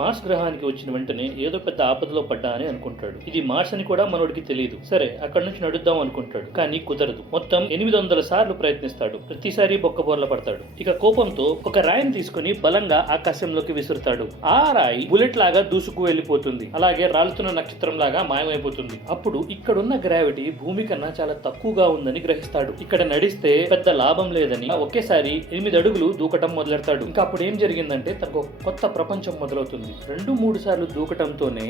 Mars గ్రహానికి వచ్చిన వెంటనే ఏదో పెద్ద ఆపదలో పడ్డా అని అనుకుంటాడు. ఇది మార్స్ అని కూడా మనోడికి తెలియదు. సరే అక్కడి నుంచి నడుద్దాం అనుకుంటాడు, కానీ కుదరదు. మొత్తం 800 సార్లు ప్రయత్నిస్తాడు. ప్రతిసారి బొక్కబోర్ల పడతాడు. ఇక కోపంతో ఒక రాయిని తీసుకుని బలంగా ఆకాశంలోకి విసురుతాడు. ఆ రాయి బుల్లెట్ లాగా దూసుకు వెళ్లిపోతుంది. అలాగే రాలుతున్న నక్షత్రం లాగా మాయమైపోతుంది. అప్పుడు ఇక్కడున్న గ్రావిటీ భూమి కన్నా చాలా తక్కువగా ఉందని గ్రహిస్తాడు. ఇక్కడ నడిస్తే పెద్ద లాభం లేదని ఒకేసారి 8 అడుగులు దూకటం మొదలెడతాడు. ఇంకా అప్పుడు ఏం జరిగిందంటే తనకు కొత్త ప్రపంచం మొదలవుతుంది. 2-3 సార్లు దూకటంతోనే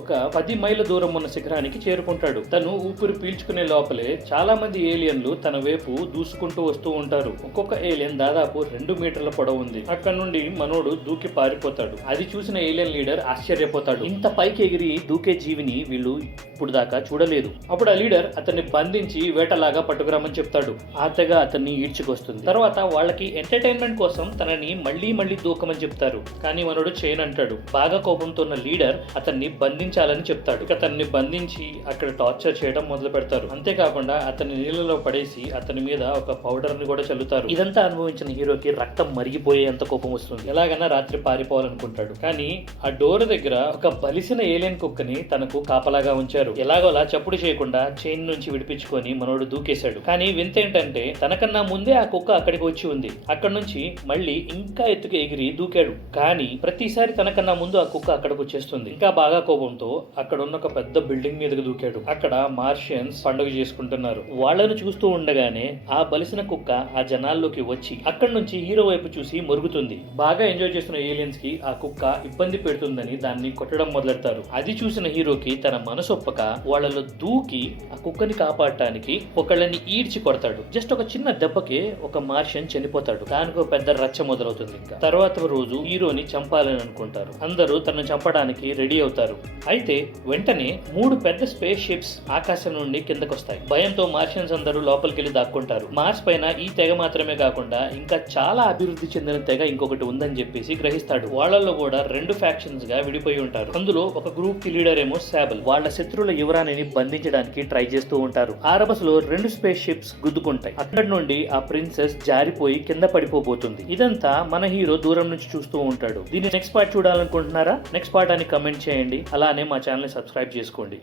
ఒక 10 మైళ్ళ దూరం ఉన్న శిఖరానికి చేరుకుంటాడు. తను ఊపిరి పీల్చుకునే లోపలే చాలా మంది ఏలియన్లు తన వైపు దూసుకుంటూ వస్తూ ఉంటారు. ఒక్కొక్క ఏలియన్ దాదాపు 2 మీటర్ల పొడవు ఉంది. అక్కడ నుండి మనోడు దూకి పారిపోతాడు. అది చూసిన ఏలియన్ లీడర్ ఆశ్చర్యపోతాడు. ఇంత పైకి ఎగిరి దూకే జీవిని వీళ్ళు ఇప్పుడు దాకా చూడలేదు. అప్పుడు ఆ లీడర్ అతన్ని బంధించి వేటలాగా పట్టుకురామని చెప్తాడు. ఆ తెగ అతన్ని ఈడ్చుకొస్తుంది. తర్వాత వాళ్ళకి ఎంటర్టైన్మెంట్ కోసం తనని మళ్ళీ దూకమని చెప్తారు. కానీ మనోడు చేయనంటాడు. బాగా కోపంతో ఉన్న లీడర్ అతన్ని బంధించాలని చెప్తాడు. ఇక అతన్ని బంధించి అక్కడ టార్చర్ చేయడం మొదలు పెడతారు. అంతేకాకుండా అతన్ని నీళ్ళలో పడేసి అతని మీద ఒక పౌడర్ ని కూడా చల్లుతారు. ఇదంతా అనుభవించిన హీరోకి రక్తం మరిగిపోయేంత కోపం వస్తుంది. ఎలాగైనా రాత్రి పారిపోవాలనుకుంటాడు. కానీ ఆ డోర్ దగ్గర ఒక బలిసిన ఏలియన్ కుక్కని తనకు కాపలాగా ఉంచారు. ఎలాగోలా చప్పుడు చేయకుండా చైన్ నుంచి విడిపించుకొని మనోడు దూకేశాడు. కానీ వింత ఏంటంటే తనకన్నా ముందే ఆ కుక్క అక్కడికి వచ్చి ఉంది. అక్కడ నుంచి మళ్ళీ ఇంకా ఎత్తుకు ఎగిరి దూకాడు. కానీ ప్రతిసారి తనకన్నా ముందు ఆ కుక్క అక్కడికి వచ్చేస్తుంది. ఇంకా బాగా కోపంతో అక్కడ ఉన్న ఒక పెద్ద బిల్డింగ్ మీదకి దూకాడు. అక్కడ మార్షియన్స్ పండుగ చేసుకుంటున్నారు. వాళ్ళను చూస్తూ ఉండగానే ఆ బలిసిన కుక్క ఆ జనాల్లోకి వచ్చి అక్కడి నుంచి హీరో వైపు చూసి మొరుగుతుంది. బాగా ఎంజాయ్ చేస్తున్న ఏలియన్స్ కి ఆ కుక్క ఇబ్బంది పెడుతుందని దాన్ని కొట్టడం మొదలెడతారు. అది చూసిన హీరోకి తన మనసొప్పక వాళ్ళలో దూకి ఆ కుక్కని కాపాడటానికి ఒకళ్ళని ఈడ్చి కొడతాడు. జస్ట్ ఒక చిన్న దెబ్బకి ఒక మార్షియన్ చనిపోతాడు. దానికి ఒక పెద్ద రచ్చ మొదలవుతుంది. ఇంకా తర్వాత రోజు హీరోని చంపాలని అనుకుంటారు. అందరూ తనను చంపడానికి రెడీ అవుతారు. అయితే వెంటనే 3 పెద్ద స్పేస్ షిప్స్ ఆకాశం నుండి కిందకొస్తాయి. భయంతో మార్షియన్స్ అందరూ లోపలికి వెళ్ళి దాక్కుంటారు. మార్స్ పైన ఈ తెగ మాత్రమే కాకుండా ఇంకా చాలా అభివృద్ధి చెందిన తెగ ఇంకొకటి ఉందని చెప్పేసి గ్రహిస్తాడు. వాళ్ళల్లో కూడా 2 ఫ్యాక్షన్స్ గా విడిపోయి ఉంటారు. అందులో ఒక గ్రూప్ కి లీడర్ ఏమో శాబల్. వాళ్ళ శత్రువుల యువరాణిని బంధించడానికి ట్రై చేస్తూ ఉంటారు. ఆ రభసలో 2 స్పేస్ షిప్స్ గుద్దుకుంటాయి. అక్కడి నుండి ఆ ప్రిన్సెస్ జారిపోయి కింద పడిపోబోతుంది. ఇదంతా మన హీరో దూరం నుంచి చూస్తూ ఉంటాడు. దీన్ని నెక్స్ట్ పార్ట్ చూడాలనుకుంటున్నారా? నెక్స్ట్ పార్ట్ అని కమెంట్ చేయండి. అలానే మా ఛానల్ ని సబ్స్క్రైబ్ చేసుకోండి.